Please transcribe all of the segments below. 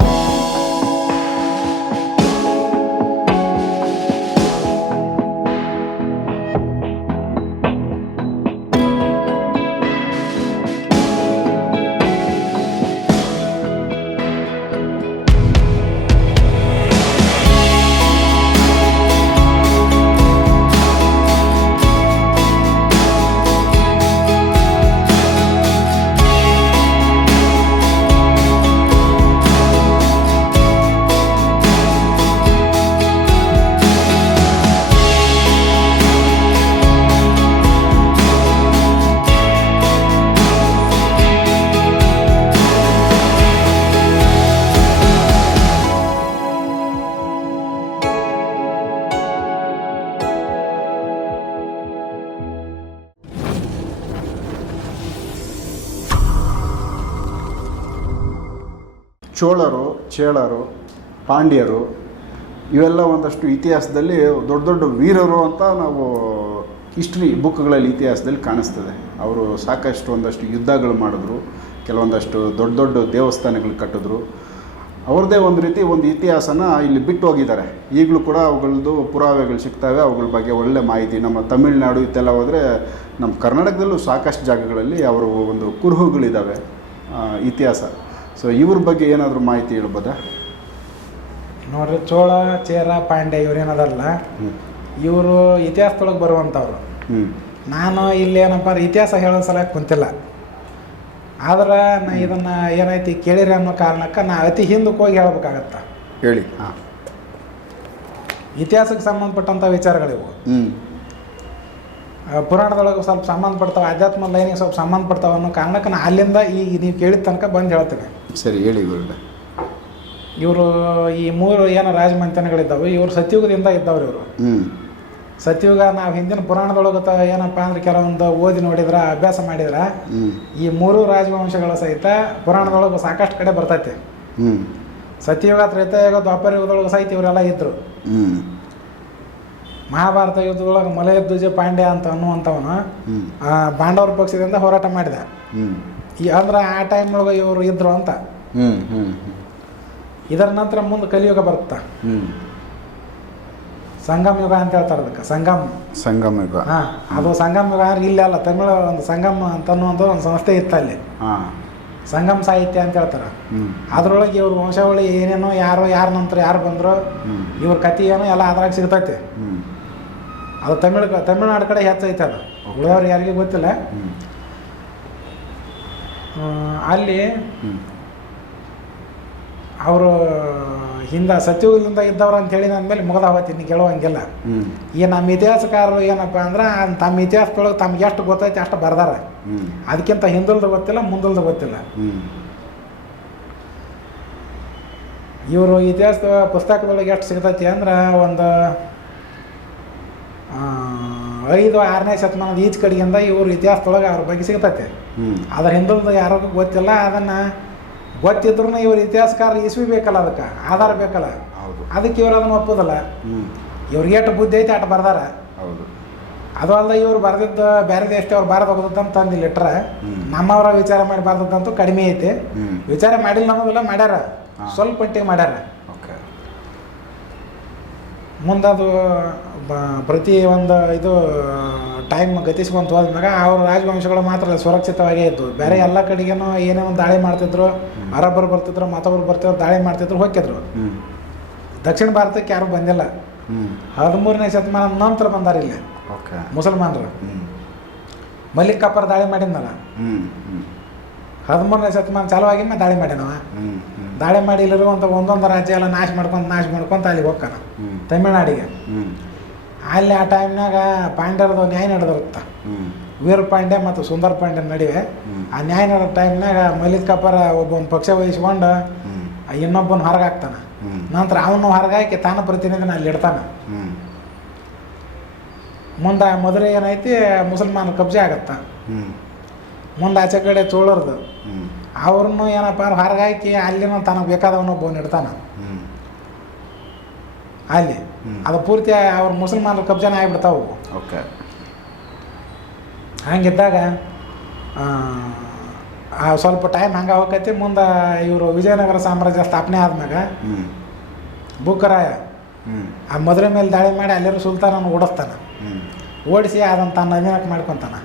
you ಚೋಳರು, ಚೇಳರು, ಪಾಂಡ್ಯರು, ಇವೆಲ್ಲ ಒಂದಷ್ಟು ಇತಿಹಾಸದಲ್ಲಿ ದೊಡ್ಡ ದೊಡ್ಡ ವೀರರು ಅಂತ ನಾವು ಹಿಸ್ಟ್ರಿ ಬುಕ್ಗಳಲ್ಲಿ ಇತಿಹಾಸದಲ್ಲಿ ಕಾಣಿಸ್ತದೆ. ಅವರು ಸಾಕಷ್ಟು ಒಂದಷ್ಟು ಯುದ್ಧಗಳು ಮಾಡಿದ್ರು, ಕೆಲವೊಂದಷ್ಟು ದೊಡ್ಡ ದೊಡ್ಡ ದೇವಸ್ಥಾನಗಳು ಕಟ್ಟಿದ್ರು. ಅವ್ರದ್ದೇ ಒಂದು ರೀತಿ ಒಂದು ಇತಿಹಾಸನ ಇಲ್ಲಿ ಬಿಟ್ಟು ಹೋಗಿದ್ದಾರೆ. ಈಗಲೂ ಕೂಡ ಅವುಗಳದ್ದು ಪುರಾವೆಗಳು ಸಿಗ್ತವೆ, ಅವುಗಳ ಬಗ್ಗೆ ಒಳ್ಳೆ ಮಾಹಿತಿ. ನಮ್ಮ ತಮಿಳುನಾಡು ಇತ್ತೆಲ್ಲ ಹೋದರೆ ನಮ್ಮ ಕರ್ನಾಟಕದಲ್ಲೂ ಸಾಕಷ್ಟು ಜಾಗಗಳಲ್ಲಿ ಅವರು ಒಂದು ಕುರುಹುಗಳಿದ್ದಾವೆ ಇತಿಹಾಸ. ಸೊ ಇವ್ರ ಬಗ್ಗೆ ಏನಾದರೂ ಮಾಹಿತಿ ಹೇಳ್ಬೋದಾ? ನೋಡ್ರಿ ಚೋಳ ಚೇರ ಪಾಂಡ್ಯ ಇವ್ರೇನದಾರಲ್ಲ ಹ್ಞೂ ಇವರು ಇತಿಹಾಸದೊಳಗೆ ಬರುವಂಥವ್ರು ನಾನು ಇಲ್ಲಿ ಏನಪ್ಪ ಅಂದ್ರೆ ಇತಿಹಾಸ ಹೇಳೋ ಸಲ ಕುಂತಿಲ್ಲ. ಆದ್ರೆ ನಾ ಇದನ್ನ ಏನೈತಿ ಕೇಳಿರಿ ಅನ್ನೋ ಕಾರಣಕ್ಕೆ ನಾ ಅತಿ ಹಿಂದಕ್ಕೆ ಹೋಗಿ ಹೇಳ್ಬೇಕಾಗತ್ತ. ಹೇಳಿ. ಹಾಂ ಇತಿಹಾಸಕ್ಕೆ ಸಂಬಂಧಪಟ್ಟಂಥ ವಿಚಾರಗಳಿವು. ಪುರಾಣದೊಳಗೆ ಸ್ವಲ್ಪ ಸಂಬಂಧಪಡ್ತಾವೆ ಆಧ್ಯಾತ್ಮ ಲೈನಿಗೆ ಸ್ವಲ್ಪ ಸಂಬಂಧಪಡ್ತಾವೆ ಅನ್ನೋ ಕಾರಣಕ್ಕೆ ನಾನು ಅಲ್ಲಿಂದ ಈ ನೀವು ಕೇಳಿದ ತನಕ ಬಂದು ಹೇಳ್ತೇನೆ. ಸರಿ ಹೇಳಿ ಗುರುಡ ಇವರು ಈ ಮೂರು ಏನು ರಾಜಮಂತನಗಳಿದ್ದಾವೆ ಇವರು ಸತ್ಯುಗದಿಂದ ಇದ್ದವ್ರು ಇವರು. ಸತ್ಯುಗ ನಾವು ಹಿಂದಿನ ಪುರಾಣದೊಳಗೆ ತ ಏನಪ್ಪ ಅಂದ್ರೆ ಕೆಲವೊಂದು ಓದಿ ನೋಡಿದ್ರೆ ಅಭ್ಯಾಸ ಮಾಡಿದ್ರೆ ಈ ಮೂರು ರಾಜವಂಶಗಳ ಸಹಿತ ಪುರಾಣದೊಳಗೆ ಸಾಕಷ್ಟು ಕಡೆ ಬರ್ತೈತೆ. ಸತ್ಯುಗ ಸತ್ಯಯುಗ ತ್ರೇತಾಯುಗ ದ್ವಾಪರ ಯುಗದೊಳಗೆ ಸಹಿತ ಇವರೆಲ್ಲ ಇದ್ರು. ಮಹಾಭಾರತ ಯುದ್ಧದೊಳಗೆ ಮಲಯಧ್ವಜ ಪಾಂಡ್ಯ ಅಂತ ಅನ್ನುವಂಥವನು ಪಾಂಡವರ ಪಕ್ಷದಿಂದ ಹೋರಾಟ ಮಾಡಿದ. ಈ ಅಂದ್ರೆ ಆ ಟೈಮ್ ಟೈಮ್ನೊಳಗೆ ಇವರು ಇದ್ರು ಅಂತ. ಇದರ ನಂತರ ಮುಂದೆ ಕಲಿಯುಗ ಬರುತ್ತಾ? ಸಂಗಮ ಯುಗ ಅಂತ ಹೇಳ್ತಾರೆ ಅದಕ್ಕೆ ಸಂಗಮ್. ಸಂಗಮ ಯುಗ. ಹಾಂ ಅದು ಸಂಗಮ ಯುಗ ಅಂದ್ರೆ ಇಲ್ಲ ಅಲ್ಲ ತಮಿಳು ಒಂದು ಸಂಗಮ ಅಂತ ಅನ್ನುವಂಥ ಒಂದು ಸಂಸ್ಥೆ ಇತ್ತು ಅಲ್ಲಿ. ಸಂಗಮ್ ಸಾಹಿತ್ಯ ಅಂತ ಹೇಳ್ತಾರೆ. ಅದರೊಳಗೆ ಇವ್ರ ವಂಶಾವಳಿ ಏನೇನೋ ಯಾರೋ ಯಾರ ನಂತರ ಯಾರು ಬಂದ್ರು ಇವ್ರ ಕಥೆ ಏನೋ ಎಲ್ಲ ಅದ್ರಾಗ ಸಿಗ್ತೈತಿ. ಅದು ತಮಿಳ್ ತಮಿಳ್ನಾಡು ಕಡೆ ಹೆಚ್ಚೈತೆ ಅದು ಉಳಿದವ್ರು ಯಾರಿಗೂ ಗೊತ್ತಿಲ್ಲ. ಅಲ್ಲಿ ಅವರು ಹಿಂದೆ ಸತ್ಯುಗದಿಂದ ಇದ್ದವ್ರು ಅಂತ ಹೇಳಿದ ಅಂದಮೇಲೆ ಮೇಲೆ ಮುಗದ ಹೋಗ್ತೀನಿ ನೀ ಕೇಳುವಂಗಿಲ್ಲ ಈ ನಮ್ಮ ಇತಿಹಾಸಕಾರರು ಏನಪ್ಪ ಅಂದ್ರೆ ತಮ್ಮ ಇತಿಹಾಸದೊಳಗೆ ತಮ್ಗೆ ಎಷ್ಟು ಗೊತ್ತೈತೆ ಅಷ್ಟು ಬರ್ದಾರ. ಅದಕ್ಕಿಂತ ಹಿಂದುಳಿದ್ರು ಗೊತ್ತಿಲ್ಲ ಮುಂದಲ್ದು ಗೊತ್ತಿಲ್ಲ. ಇವರು ಇತಿಹಾಸದ ಪುಸ್ತಕದೊಳಗೆ ಎಷ್ಟು ಸಿಗ್ತೈತಿ ಅಂದ್ರೆ ಒಂದು ಐದು ಆರನೇ ಶತಮಾನದ ಈಚ್ ಕಡೆಗಿಂದ ಇವರು ಇತಿಹಾಸದೊಳಗೆ ಅವ್ರ ಬಗ್ಗೆ ಸಿಗ್ತೈತೆ. ಅದ್ರ ಹಿಂದಲ್ದು ಯಾರಿಗೂ ಗೊತ್ತಿಲ್ಲ ಅದನ್ನು ಗೊತ್ತಿದ್ರು ಇವ್ರ ಇತಿಹಾಸಕಾರ ಇಸ್ವಿ ಬೇಕಲ್ಲ ಅದಕ್ಕೆ ಆಧಾರ ಬೇಕಲ್ಲ. ಹೌದು. ಅದಕ್ಕೆ ಇವ್ರು ಅದನ್ನು ಒಪ್ಪೋದಲ್ಲ. ಇವ್ರಿಗೆ ಎಷ್ಟು ಬುದ್ಧಿ ಐತೆ ಅಷ್ಟು ಬರ್ದಾರ. ಹೌದು. ಅದು ಅಲ್ಲ ಇವ್ರು ಬರ್ದಿದ್ದು ಬೇರೆ ದೇಶದವ್ರು ಬಾರದ ಹೋಗೋದಂತ ಇಟ್ರ ಹ್ಮ್. ನಮ್ಮವರ ವಿಚಾರ ಮಾಡಿ ಬರ್ದದ್ದಂತೂ ಕಡಿಮೆ ಐತಿ. ವಿಚಾರ ಮಾಡಿಲ್ಲ ಅನ್ನೋದಿಲ್ಲ ಮಾಡ್ಯಾರ. ಸ್ವಲ್ಪ ಮಟ್ಟಿಗೆ ಮಾಡ್ಯಾರ. ಓಕೆ. ಮುಂದದು ಪ್ರತಿ ಒಂದು ಇದು ಟೈಮ್ ಗತಿಸ್ಕೊಂತ ಹೋದ್ಮ್ಯಾಗ ಅವ್ರ ರಾಜವಂಶಗಳು ಮಾತ್ರ ಸುರಕ್ಷಿತವಾಗೇ ಇತ್ತು ಬೇರೆ ಎಲ್ಲ ಕಡೆಗೇನು ಏನೇನೋ ದಾಳಿ ಮಾಡ್ತಿದ್ರು ಅರಬ್ಬರು ಬರ್ತಿದ್ರು ಮತ್ತೊಬ್ಬರು ಬರ್ತಿದ್ರು ದಾಳಿ ಮಾಡ್ತಿದ್ರು ಹೋಗಿದ್ರು ಹ್ಞೂ ದಕ್ಷಿಣ ಭಾರತಕ್ಕೆ ಯಾರು ಬಂದಿಲ್ಲ. ಹದಿಮೂರನೇ ಶತಮಾನ ನಂತರ ಬಂದಾರ ಇಲ್ಲಿ. ಮುಸಲ್ಮಾನರು. ಮಲ್ಲಿಕ್ ಕಪ್ಪರ್ ದಾಳಿ ಮಾಡಿದ್ನಲ್ಲ? ಹದಿಮೂರನೇ ಶತಮಾನ ಚಾಲುವಾಗಿನ ದಾಳಿ ಮಾಡ್ಯಾನವ ಹ್ಞೂ ಹ್ಞೂ ದಾಳಿ ಮಾಡಿ ಇಲ್ಲಿರುವಂಥ ಒಂದೊಂದು ರಾಜ್ಯ ಎಲ್ಲ ನಾಶ ಮಾಡ್ಕೊಂತ ನಾಶ ಮಾಡ್ಕೊಂತ ಅಲ್ಲಿಗೆ ಹೋಗ್ತಾನ. ತಮಿಳ್ನಾಡಿಗೆ. ಅಲ್ಲಿ ಆ ಟೈಮ್ನಾಗ ಪಾಂಡ್ಯರದು ನ್ಯಾಯ ನಡೆದಿರುತ್ತೆ. ವೀರ ಪಾಂಡ್ಯ ಮತ್ತು ಸುಂದರ ಪಾಂಡ್ಯ ನಡುವೆ ಆ ನ್ಯಾಯ ನಡೆದ ಟೈಮ್ನಾಗ ಮಲ್ಲಿಕ್ ಕಪ್ಪರ ಒಬ್ಬನ ಪಕ್ಷ ವಹಿಸ್ಕೊಂಡು ಇನ್ನೊಬ್ಬನ ಹೊರಗೆ ಹಾಕ್ತಾನ ನಂತರ ಅವನು ಹೊರಗಾಕಿ ತಾನು ಪ್ರತಿನಿಧಿನ ಅಲ್ಲಿ ಇಡ್ತಾನೆ. ಮುಂದೆ ಮೊದಲು ಏನೈತಿ ಮುಸಲ್ಮಾನ ಕಬ್ಜೆ ಆಗತ್ತೆ. ಮುಂದೆ ಆಚೆ ಕಡೆ ಚೋಳರ್ದು. ಅವ್ರನ್ನೂ ಏನಪ್ಪ ಹೊರಗಾಕಿ ಅಲ್ಲಿನ ತನಗೆ ಬೇಕಾದವನು ಒಬ್ಬನ ಇಡ್ತಾನ. ಅಲ್ಲಿ. ಅದು ಪೂರ್ತಿ ಅವ್ರ ಮುಸಲ್ಮಾನರ ಕಬ್ಜಾನ ಆಗಿಬಿಡ್ತಾವು. ಓಕೆ. ಹಂಗಿದ್ದಾಗ ಸ್ವಲ್ಪ ಟೈಮ್ ಹಂಗೆ ಹೋಗತಿ ಮುಂದೆ ಇವರು ವಿಜಯನಗರ ಸಾಮ್ರಾಜ್ಯ ಸ್ಥಾಪನೆ ಆದ್ಮ್ಯಾಗ ಬುಕ್ಕರಾಯ ಆ ಮದುವೆ ಮೇಲೆ ದಾಳಿ ಮಾಡಿ ಅಲ್ಲಿರೋ ಸುಲ್ತಾನನ್ನು ಓಡಿಸ್ತಾನೆ. ಓಡಿಸಿ ಅದನ್ನು ತನ್ನ ಅಧೀನಕ್ಕೆ ಮಾಡ್ಕೊತಾನೆ.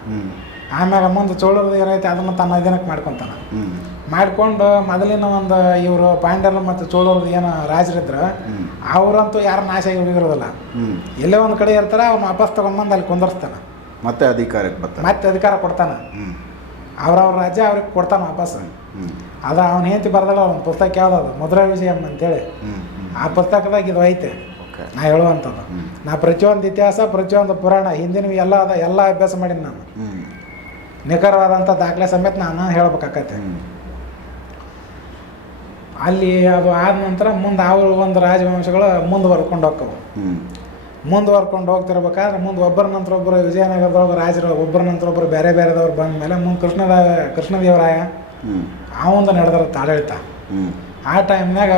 ಆಮ್ಯಾಗ ಮುಂದೆ ಚೋಳರು ಏನೈತೆ ಅದನ್ನು ತನ್ನ ಅಧೀನಕ್ಕೆ ಮಾಡ್ಕೊತಾನೆ. ಹ್ಞೂ ಮಾಡ್ಕೊಂಡು ಮೊದಲಿನ ಒಂದು ಇವರು ಪಾಂಡ್ಯರು ಮತ್ತು ಚೋಳರದು ಏನು ರಾಜರಿದ್ರು ಅವರಂತೂ ಯಾರು ನಾಶ ಆಗಿ ಹೋಗಿರೋದಿಲ್ಲ. ಎಲ್ಲೇ ಒಂದು ಕಡೆ ಇರ್ತಾರೆ ಅವ್ನು ವಾಪಸ್ ತೊಗೊಂಬಂದು ಅಲ್ಲಿ ಕುಂದರ್ಸ್ತಾನೆ. ಮತ್ತೆ ಅಧಿಕಾರಕ್ಕೆ ಬರ್ತಾನೆ. ಮತ್ತೆ ಅಧಿಕಾರ ಕೊಡ್ತಾನೆ. ಅವ್ರವ್ರ ರಾಜ್ಯ ಅವ್ರಿಗೆ ಕೊಡ್ತಾನೆ ವಾಪಸ್. ಅದು ಅವ್ನ ಹೆಂಡತಿ ಬರ್ದಲ್ಲ ಅವ್ನ ಪುಸ್ತಕ ಯಾವ್ದದು? ಮಧುರಾ ವಿಜಯಂ ಅಂತೇಳಿ. ಆ ಪುಸ್ತಕದಾಗ ಇದು ಐತೆ. ನಾ ಹೇಳುವಂಥದ್ದು. ನಾ ಪ್ರತಿಯೊಂದು ಇತಿಹಾಸ ಪ್ರತಿಯೊಂದು ಪುರಾಣ ಹಿಂದಿನ ಎಲ್ಲ ಅದ ಎಲ್ಲ ಅಭ್ಯಾಸ ಮಾಡೀನಿ ನಾನು. ನಿಖರವಾದಂಥ ದಾಖಲೆ ಸಮೇತ ನಾನು ಹೇಳ್ಬೇಕಾಕತ್ತೆ. ಅಲ್ಲಿ ಅದು ಆದ ನಂತರ ಮುಂದೆ ಅವರು ಒಂದು ರಾಜವಂಶಗಳು ಮುಂದುವರ್ಕೊಂಡು ಹೋಗ್ತವೆ. ಮುಂದುವರ್ಕೊಂಡು ಹೋಗ್ತಿರ್ಬೇಕಾದ್ರೆ ಮುಂದೆ ಒಬ್ಬರ ನಂತರ ಒಬ್ಬರು ವಿಜಯನಗರದೊಳಗೆ ರಾಜರು ಒಬ್ಬರ ನಂತರ ಒಬ್ಬರು ಬೇರೆ ಬೇರೆದವ್ರು ಬಂದ ಮೇಲೆ ಮುಂದೆ ಕೃಷ್ಣದ ಕೃಷ್ಣದೇವರಾಯ ಅವಂದು ನಡೆದಿರುತ್ತೆ ಆಡಳಿತ ಆ ಟೈಮ್ನಾಗ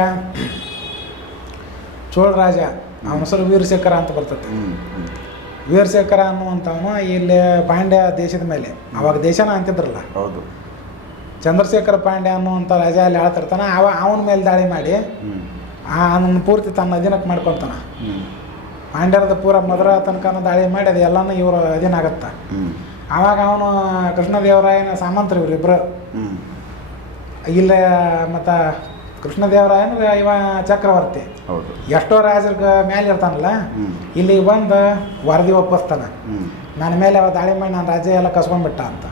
ಚೋಳ ರಾಜ ಅವನ ಹೆಸರು ವೀರಶೇಖರ ಅಂತ ಬರ್ತೈತೆ. ವೀರಶೇಖರ ಅನ್ನುವಂಥವನು ಇಲ್ಲಿ ಪಾಂಡ್ಯ ದೇಶದ ಮೇಲೆ. ಅವಾಗ ದೇಶನ ಅಂತಿದ್ರಲ್ಲ. ಹೌದು. ಚಂದ್ರಶೇಖರ ಪಾಂಡೆ ಅನ್ನುವಂಥ ರಾಜ ಅಲ್ಲಿ ಆಳ್ತಿರ್ತಾನೆ ಅವ ಅವನ ಮೇಲೆ ದಾಳಿ ಮಾಡಿ ಅವನನ್ನು ಪೂರ್ತಿ ತನ್ನ ಅಧೀನಕ್ಕೆ ಮಾಡ್ಕೊಳ್ತಾನೆ ಪಾಂಡ್ಯರದ ಪೂರ ಮಧುರ ತನಕ ದಾಳಿ ಮಾಡಿ ಅದು ಎಲ್ಲನೂ ಇವರು ಅಧೀನ ಆಗತ್ತೆ. ಆವಾಗ ಅವನು ಕೃಷ್ಣದೇವರಾಯನ ಸಾಮಂತರು ಇವ್ರು ಇಬ್ಬರು ಇಲ್ಲ ಮತ್ತು ಕೃಷ್ಣದೇವರಾಯನ ಇವ ಚಕ್ರವರ್ತಿ. ಎಷ್ಟೋ ರಾಜರ ಮೇಲೆ ಇರ್ತಾನಲ್ಲ ಇಲ್ಲಿ ಬಂದು ವರದಿ ಒಪ್ಪಿಸ್ತಾನೆ. ನನ್ನ ಮೇಲೆ ಅವ ದಾಳಿ ಮಾಡಿ ನಾನು ರಾಜ್ಯ ಎಲ್ಲ ಕಸ್ಕೊಂಡ್ಬಿಟ್ಟ ಅಂತ.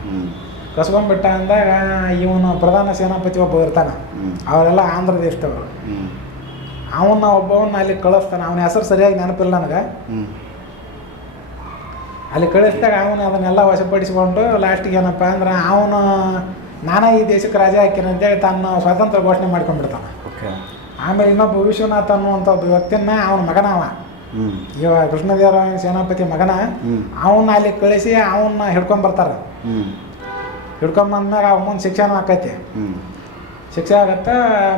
ಕಸ್ಕೊಂಡ್ಬಿಟ್ಟ ಅಂದಾಗ ಇವನು ಪ್ರಧಾನ ಸೇನಾಪತಿ ಒಬ್ಬ ಇರ್ತಾನೆ. ಅವರೆಲ್ಲ ಆಂಧ್ರ ದೇಶದವರು ಅವನ ಅವನ್ನ ಒಬ್ಬವನ್ನ ಅಲ್ಲಿ ಕಳಿಸ್ತಾನೆ. ಅವನ ಹೆಸರು ಸರಿಯಾಗಿ ನೆನಪಿಲ್ಲ ನನಗೆ. ಅಲ್ಲಿ ಕಳಿಸಿದಾಗ ಅವನು ಅದನ್ನೆಲ್ಲ ವಶಪಡಿಸಿಕೊಂಡು ಲಾಸ್ಟಿಗೆ ಏನಪ್ಪ ಅಂದ್ರೆ ಅವನು ನಾನೇ ಈ ದೇಶಕ್ಕೆ ರಾಜ ಹಾಕಿನ ಅಂತೇಳಿ ತನ್ನ ಸ್ವಾತಂತ್ರ್ಯ ಘೋಷಣೆ ಮಾಡ್ಕೊಂಡ್ಬಿಡ್ತಾನೆ. ಓಕೆ. ಆಮೇಲೆ ಇನ್ನೊಬ್ಬ ವಿಶ್ವನಾಥ್ ಅನ್ನುವಂಥ ಒಬ್ಬ ವ್ಯಕ್ತಿಯನ್ನ ಅವನ ಮಗನ ಅವ ಇವ ಕೃಷ್ಣದೇವರಾಯ ಸೇನಾಪತಿ ಮಗನ. ಅವನ್ನ ಅಲ್ಲಿ ಕಳಿಸಿ ಅವನ್ನ ಹಿಡ್ಕೊಂಡ್ ಬರ್ತಾರೆ. ಹಿಡ್ಕೊಂಬಂದ್ಮ್ಯಾಗ ಅವ ಮುಂದೆ ಶಿಕ್ಷಣ ಆಕೈತಿ ಶಿಕ್ಷೆ ಆಗತ್ತೆ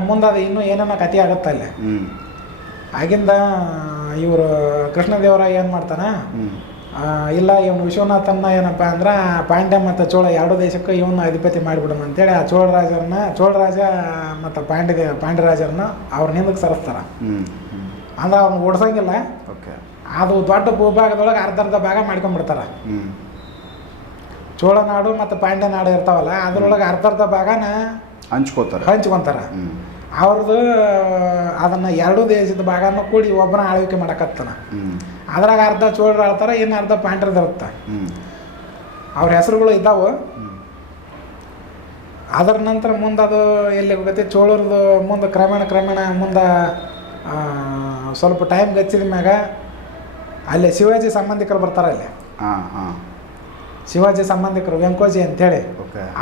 ಮುಂದೆ ಅದು ಇನ್ನೂ ಏನೇನೋ ಕತೆ ಆಗತ್ತೆ ಅಲ್ಲಿ. ಆಗಿಂದ ಇವರು ಕೃಷ್ಣದೇವರಾಯ ಏನು ಮಾಡ್ತಾನೆ? ಇಲ್ಲ ಇವನು ವಿಶ್ವನಾಥನ್ನ ಏನಪ್ಪ ಅಂದ್ರೆ ಪಾಂಡ್ಯ ಮತ್ತು ಚೋಳ ಎರಡು ದೇಶಕ್ಕೂ ಇವನ್ನ ಅಧಿಪತಿ ಮಾಡಿಬಿಡೋಣ ಅಂತೇಳಿ ಆ ಚೋಳ ರಾಜರನ್ನ ಚೋಳ ರಾಜ ಮತ್ತು ಪಾಂಡ್ಯ ಪಾಂಡ್ಯರಾಜರನ್ನ ಅವ್ರ ಹಿಂದಕ್ಕೆ ಸರಿಸ್ತಾರೆ. ಅಂದ್ರೆ ಅವ್ನ ಓಡ್ಸಂಗಿಲ್ಲ. ಓಕೆ. ಅದು ದೊಡ್ಡ ಭೂಭಾಗದೊಳಗೆ ಅರ್ಧ ಅರ್ಧ ಭಾಗ ಮಾಡ್ಕೊಂಡ್ಬಿಡ್ತಾರೆ. ಹ್ಞೂ ಚೋಳ ನಾಡು ಮತ್ತು ಪಾಂಡ್ಯ ನಾಡು ಇರ್ತಾವಲ್ಲ ಅದ್ರೊಳಗೆ ಅರ್ಧ ಅರ್ಧ ಭಾಗನ ಹಂಚ್ಕೋತಾರೆ. ಹಂಚ್ಕೊಂತಾರೆ. ಅವ್ರದ್ದು ಅದನ್ನು ಎರಡೂ ದೇಶದ ಭಾಗನೂ ಕೂಡಿ ಒಬ್ಬನ ಆಳ್ವಿಕೆ ಮಾಡಕತ್ತಾನ. ಅದ್ರಾಗ ಅರ್ಧ ಚೋಳರು ಆಳ್ತಾರೆ ಇನ್ನು ಅರ್ಧ ಪಾಂಡ್ಯದ ಇರುತ್ತೆ. ಅವ್ರ ಹೆಸರುಗಳು ಇದ್ದಾವೆ. ಅದರ ನಂತರ ಮುಂದೆ ಅದು ಎಲ್ಲಿ ಹೋಗುತ್ತೆ ಚೋಳರದು ಮುಂದೆ ಕ್ರಮೇಣ ಕ್ರಮೇಣ ಮುಂದೆ ಸ್ವಲ್ಪ ಟೈಮ್ ಗಚ್ಚಿದ ಮ್ಯಾಗ ಅಲ್ಲಿ ಶಿವಾಜಿ ಸಂಬಂಧಿಕರು ಬರ್ತಾರೆ ಅಲ್ಲಿ. ಹಾಂ ಹಾಂ. ಶಿವಾಜಿ ಸಂಬಂಧಿಕರು ವೆಂಕೋಜಿ ಅಂತೇಳಿ.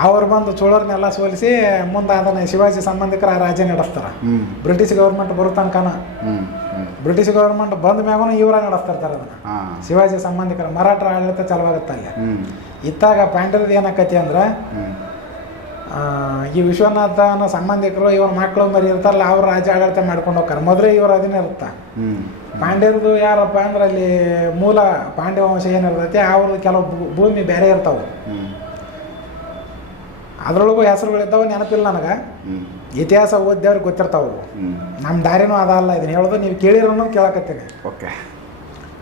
ಅವ್ರು ಬಂದು ಚೋಳರನ್ನೆಲ್ಲ ಸೋಲಿಸಿ ಮುಂದೆ ಅದನ್ನ ಶಿವಾಜಿ ಸಂಬಂಧಿಕರ ಆ ರಾಜ್ಯ ನಡೆಸ್ತಾರೆ ಬ್ರಿಟಿಷ್ ಗೌರ್ಮೆಂಟ್ ಬರೋ ತನಕನ. ಬ್ರಿಟಿಷ್ ಗೌರ್ಮೆಂಟ್ ಬಂದ ಮ್ಯಾಗೂ ಇವರ ನಡೆಸ್ತಿರ್ತಾರೆ ಅದನ್ನ. ಶಿವಾಜಿ ಸಂಬಂಧಿಕರು ಮರಾಠರ ಆಡಳಿತ ಚಲವಾಗುತ್ತೆ ಅಲ್ಲಿ. ಇತ್ತಾಗ ಪಾಂಡ್ಯದ ಏನಾಕತಿ ಅಂದ್ರೆ ಈ ವಿಶ್ವನಾಥನ ಸಂಬಂಧಿಕರು ಇವ್ರ ಮಕ್ಕಳು ಮರಿ ಇರ್ತಾರಲ್ಲ ಅವ್ರ ರಾಜ್ಯ ಆಡಳಿತ ಮಾಡ್ಕೊಂಡು ಹೋಗ್ತಾರೆ. ಮೊದಲೇ ಇವ್ರ ಅದಿನ ಇರುತ್ತೆ? ಪಾಂಡ್ಯರದು ಯಾರಪ್ಪ ಅಂದ್ರೆ ಅಲ್ಲಿ ಮೂಲ ಪಾಂಡ್ಯ ವಂಶ ಏನಿರ್ತೈತಿ ಅವ್ರದ್ದು ಕೆಲವು ಭೂಮಿ ಬೇರೆ ಇರ್ತಾವೆ. ಅದರೊಳಗೂ ಹೆಸರುಗಳಿದ್ದಾವೆ ನೆನಪಿಲ್ಲ ನನಗೆ. ಇತಿಹಾಸ ಓದಿದವ್ರಿಗೆ ಗೊತ್ತಿರ್ತಾವೆ ನಮ್ಮ ದಾರಿನೂ ಅದಲ್ಲ ಇದನ್ನ ಹೇಳೋದು ನೀವು ಕೇಳಿರೋನು ಕೇಳಕತ್ತೀನಿ. ಓಕೆ.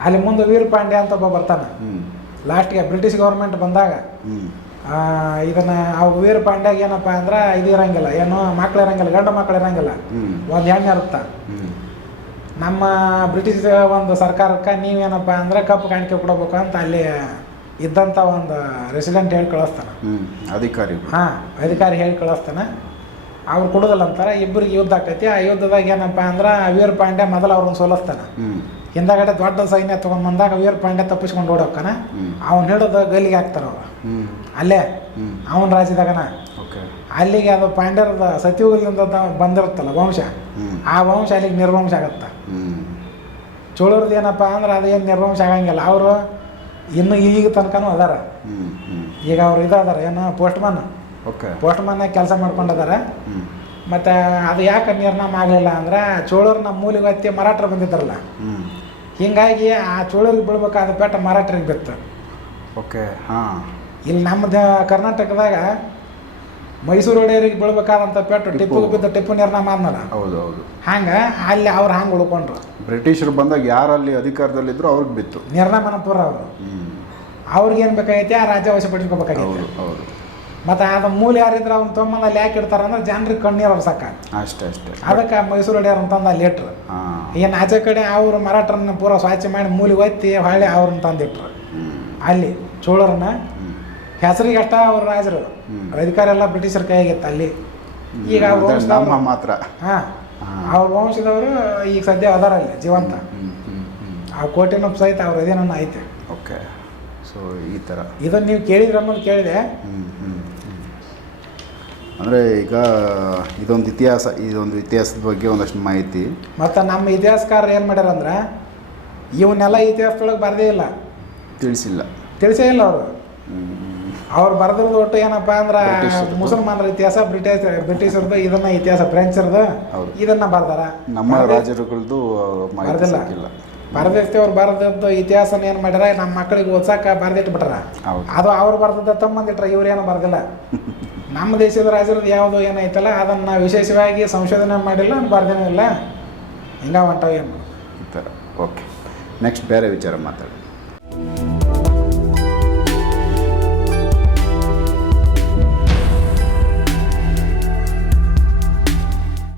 ಅಲ್ಲಿ ಮುಂದೆ ವೀರ ಪಾಂಡ್ಯ ಅಂತ ಒಬ್ಬ ಬರ್ತಾನೆ. ಲಾಸ್ಟ್ಗೆ ಬ್ರಿಟಿಷ್ ಗೌರ್ಮೆಂಟ್ ಬಂದಾಗ ಆ, ಇದನ್ನ ಅವು ವೀರ ಪಾಂಡ್ಯಾಗ ಏನಪ್ಪ ಅಂದ್ರೆ ಇದು ಇರಂಗಿಲ್ಲ ಏನು ಮಕ್ಳು ಇರಂಗಿಲ್ಲ ಗಂಡು ಮಕ್ಳು ಇರಂಗಿಲ್ಲ. ಒಂದ್ ಹೆಣ್ಣು ಇರುತ್ತೆ. ನಮ್ಮ ಬ್ರಿಟಿಷ್ ಒಂದು ಸರ್ಕಾರಕ್ಕೆ ನೀವೇನಪ್ಪ ಅಂದ್ರೆ ಕಪ್ಪು ಕಾಣಿಕೆ ಕೊಡಬೇಕು ಅಂತ ಅಲ್ಲಿ ಇದ್ದಂಥ ಒಂದು ರೆಸಿಡೆಂಟ್ ಹೇಳಿ ಕಳಿಸ್ತಾನೆ. ಅಧಿಕಾರಿ ಹಾಂ ಅಧಿಕಾರಿ ಹೇಳಿ ಕಳಿಸ್ತಾನೆ. ಅವ್ರು ಕೊಡೋದಿಲ್ಲ ಅಂತಾರೆ ಇಬ್ಬರಿಗೆ ಯುದ್ಧ ಆಕೈತಿ ಆ ಯುದ್ಧದಾಗ ಏನಪ್ಪ ಅಂದ್ರೆ ವೀರ ಪಾಂಡ್ಯ ಮೊದಲು ಅವ್ರನ್ನ ಸೋಲಿಸ್ತಾನೆ. ಹಿಂದಾಗಡೆ ದೊಡ್ಡ ಸೈನ್ಯ ತೊಗೊಂಬಂದಾಗ ವೀರ ಪಾಂಡ್ಯ ತಪ್ಪಿಸ್ಕೊಂಡು ಓಡೋಕ್ಕನ ಅವ್ನು ಹಿಡಿದು ಗಲ್ಲಿಗೆ ಹಾಕ್ತಾರೆ ಅವ್ರು. ಅಲ್ಲೇ ಅವನ ರಾಜ್ಯದಾಗನ. ಓಕೆ. ಅಲ್ಲಿಗೆ ಅದು ಪಾಂಡ್ಯರದ ಸತ್ಯುಗದಿಂದ ಬಂದಿರುತ್ತಲ್ಲ ವಂಶ. ಆ ವಂಶ ಅಲ್ಲಿಗೆ ನಿರ್ವಂಶ ಆಗತ್ತೆ. ಚೋಳರದ್ದು ಏನಪ್ಪ ಅಂದ್ರೆ ಅದೇನು ನಿರ್ವಂಶ ಆಗಂಗಿಲ್ಲ. ಅವರು ಇನ್ನು ಈಗ ತನಕನೂ ಅದಾರ. ಈಗ ಅವ್ರು ಇದಾದಾರ ಏನು ಪೋಸ್ಟ್ಮನ್ ಓಕೆ ಕೆಲಸ ಮಾಡ್ಕೊಂಡಿದಾರ. ಮತ್ತೆ ಅದು ಯಾಕೆ ನಿರ್ನಾಮ ಆಗಲಿಲ್ಲ ಅಂದ್ರೆ ಚೋಳರು ನಮ್ಮ ಮೂಲಿಗೆ ಹತ್ತಿ ಮರಾಠರು ಬಂದಿದ್ದಾರಲ್ಲ. ಹಿಂಗಾಗಿ ಹೀಗಾಗಿ ಆ ಚೋಳರಿಗೆ ಬೀಳ್ಬೇಕಾದ ಪೇಟ ಮರಾಠರಿಗೆ ಬಿತ್ತು. ಓಕೆ ಹಾಂ. ಇಲ್ಲಿ ನಮ್ಮ ಕರ್ನಾಟಕದಾಗ ಮೈಸೂರು ಒಡೆಯರಿಗೆ ಬೀಳ್ಬೇಕಾದಂಥ ಪೆಟ್ಟು ಟಿಪ್ಪು. ಬಿದ್ದ ಟಿಪ್ಪು ನಿರ್ಣಯ ಮಾಡ್ನಲ್ಲ ಹೌದು ಹೌದು. ಹಂಗೆ ಅಲ್ಲಿ ಅವ್ರು ಹಂಗೆ ಉಳ್ಕೊಂಡ್ರು. ಬ್ರಿಟಿಷರು ಬಂದಾಗ ಯಾರಲ್ಲಿ ಅಧಿಕಾರದಲ್ಲಿದ್ರು ಅವ್ರಿಗೆ ಬಿತ್ತು. ನಿರ್ಣಾಮನಪುರ ಅವರು. ಅವ್ರಿಗೆ ಏನು ಬೇಕಾಗೈತೆ ಆ ರಾಜ್ಯ ವಶಪಡಿಸ್ಕೋಬೇಕಾಗೈತೆ ಹೌದು ಮತ್ತು ಅದು ಮೂಲ ಯಾರಿದ್ರೆ ಅವ್ನು ತಮ್ಮನ್ನ ಅಲ್ಲಿ ಯಾಕೆ ಇಡ್ತಾರೆ ಅಂದ್ರೆ ಜನರಿಗೆ ಕಣ್ಣೀರು ಅವ್ರು ಅಷ್ಟೇ ಅಷ್ಟೇ. ಅದಕ್ಕೆ ಮೈಸೂರು ಒಡೆಯರ್ ಅಂತಂದು ಅಲ್ಲಿ ಹಾಂ. ಏನು ಆಚೆ ಕಡೆ ಅವರು ಮರಾಠರನ್ನ ಪೂರ ಸ್ವಚ್ಛ ಮಾಡಿ ಮೂಲಿ ಒತ್ತಿ ಹೊಳ್ಳಿ ಅವ್ರನ್ನ ತಂದಿಟ್ರು. ಅಲ್ಲಿ ಚೋಳರನ್ನ ಹೆಸರಿಗೆ ಅಷ್ಟ ಅವ್ರ ರಾಜರು. ಅಧಿಕಾರ ಎಲ್ಲ ಬ್ರಿಟಿಷರ ಕೈಯಾಗಿತ್ತು ಅಲ್ಲಿ. ಈಗ ಅವ್ರ ನಮ್ಮ ಮಾತ್ರ. ಹಾಂ. ಅವ್ರ ವಂಶದವರು ಈಗ ಸದ್ಯ ಅದಾರ ಅಲ್ಲಿ ಜೀವಂತ ಆ ಕೋಟೆನೂ ಸಹಿತ ಅವ್ರ ಅದೇನನ್ನ ಐತೆ. ಓಕೆ. ಸೊ ಈ ಥರ ಇದನ್ನು ನೀವು ಕೇಳಿದ್ರೆ ಅನ್ನೋದು ಕೇಳಿದೆ. ಅಂದರೆ ಈಗ ಇದೊಂದು ಇತಿಹಾಸ ಇದೊಂದು ಇತಿಹಾಸದ ಬಗ್ಗೆ ಒಂದಷ್ಟು ಮಾಹಿತಿ. ಮತ್ತು ನಮ್ಮ ಇತಿಹಾಸಕಾರರು ಏನು ಮಾಡ್ಯಾರ ಅಂದ್ರೆ ಇವನ್ನೆಲ್ಲ ಇತಿಹಾಸದೊಳಗೆ ಬರದೇ ಇಲ್ಲ. ತಿಳಿಸಿಲ್ಲ. ತಿಳಿಸೇ ಇಲ್ಲ ಅವರು. ಅವ್ರು ಬರೆದಿರೋದು ಒಟ್ಟು ಏನಪ್ಪ ಅಂದ್ರೆ. ಮುಸಲ್ಮಾನರ ಇತಿಹಾಸ ಬ್ರಿಟಿಷ್ ಬ್ರಿಟಿಷರ್ದು ಇದನ್ನ ಇತಿಹಾಸ ಫ್ರೆಂಚರ್ದು. ಇದನ್ನ ಬರ್ದಾರ. ನಮ್ಮ ರಾಜರುಗಳದ್ದು ಮಾಹಿತಿ ಬರ್ದಿಲ್ಲ. ಬರ್ದಿರ್ತಿ ಅವ್ರು ಬರೆದದ್ದು ಇತಿಹಾಸನ ಏನು ಮಾಡ್ಯಾರ ನಮ್ಮ ಮಕ್ಕಳಿಗೆ ಓದ್ಸಕ್ಕೆ ಬರೆದಿಟ್ಟು ಬಿಟ್ರ ಅದು ಅವ್ರು ಬರೆದದ್ದು ತಮ್ಮಂದಿಟ್ರ ಇವ್ರೇನು ಬರ್ದಿಲ್ಲ. ನಮ್ಮ ದೇಶದ ರಾಜರದ್ದು ಯಾವುದು ಏನೈತಲ್ಲ ಅದನ್ನು ವಿಶೇಷವಾಗಿ ಸಂಶೋಧನೆ ಮಾಡಿಲ್ಲ ಬರ್ದೇನೂ ಇಲ್ಲ. ಹಿಂಗ ಹೊಂಟವ ಏನು? ಈ ಥರ ಓಕೆ ನೆಕ್ಸ್ಟ್ ಬೇರೆ ವಿಚಾರ ಮಾತಾಡಿ.